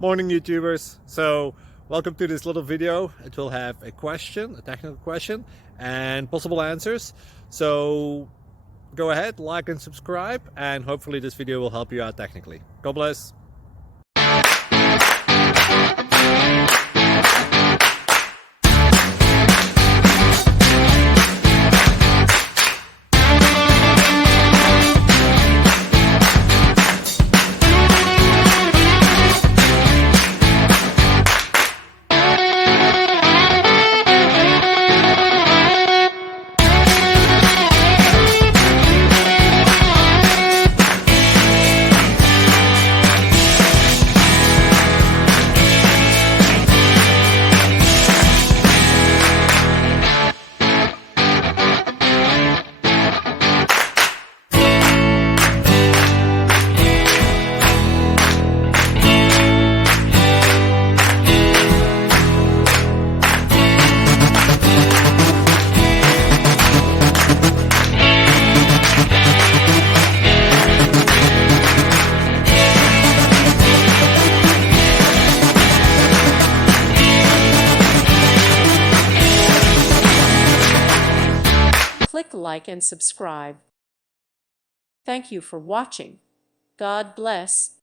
Morning YouTubers. So welcome to this little video. It will have a question, a technical question, and possible answers. So go ahead, like and subscribe, and hopefully this video will help you out technically. God bless. Click like and subscribe. Thank you for watching. God bless.